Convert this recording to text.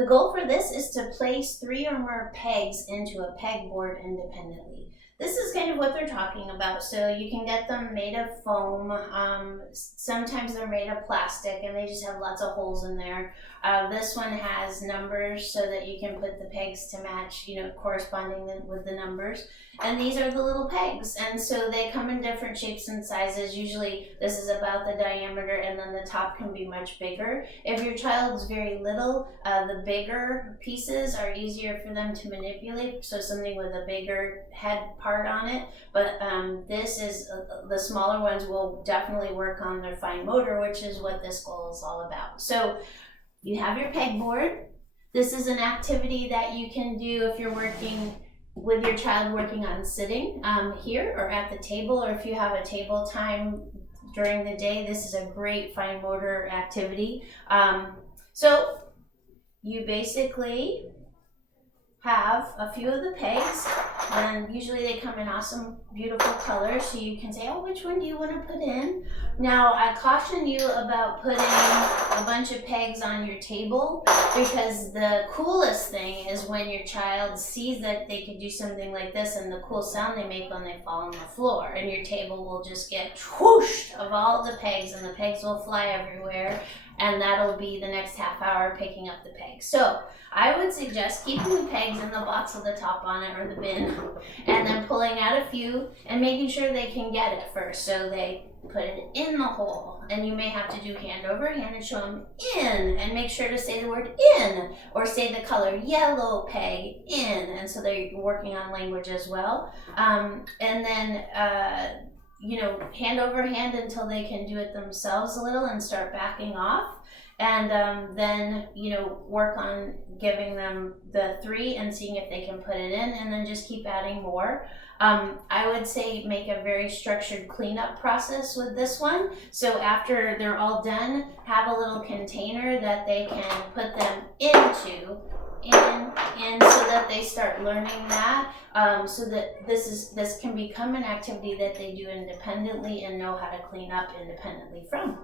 The goal for this is to place 3 or more pegs into a pegboard independently. This is kind of what they're talking about. So you can get them made of foam. Sometimes they're made of plastic and they just have lots of holes in there. This one has numbers so that you can put the pegs to match, corresponding with the numbers. And these are the little pegs. And so they come in different shapes and sizes. Usually this is about the diameter, and then the top can be much bigger. If your child's very little, the bigger pieces are easier for them to manipulate. So something with a bigger head part on it. But the smaller ones will definitely work on their fine motor, which is what this goal is all about. So you have your pegboard. This is an activity that you can do if you're working with your child working on sitting here or at the table, or if you have a table time during the day. This is a great fine motor activity. So you basically have a few of the pegs, and usually they come in awesome, beautiful colors, so you can say, oh, which one do you want to put in? Now, I caution you about putting a bunch of pegs on your table, because the coolest thing is when your child sees that they can do something like this, and the cool sound they make when they fall on the floor, and your table will just get whooshed of all the pegs, and the pegs will fly everywhere, and that'll be the next half hour picking up the pegs. So I would suggest keeping the pegs in the box with the top on it, or the bin, and then pulling out a few and making sure they can get it first. So they put it in the hole, and you may have to do hand over hand and show them in, and make sure to say the word in, or say the color yellow peg in, and so they're working on language as well. And then hand over hand until they can do it themselves a little and start backing off. And then, work on giving them the 3 and seeing if they can put it in, and then just keep adding more. I would say make a very structured cleanup process with this one. So after they're all done, have a little container that they can put them into, so that they start learning that, so that this can become an activity that they do independently and know how to clean up independently from.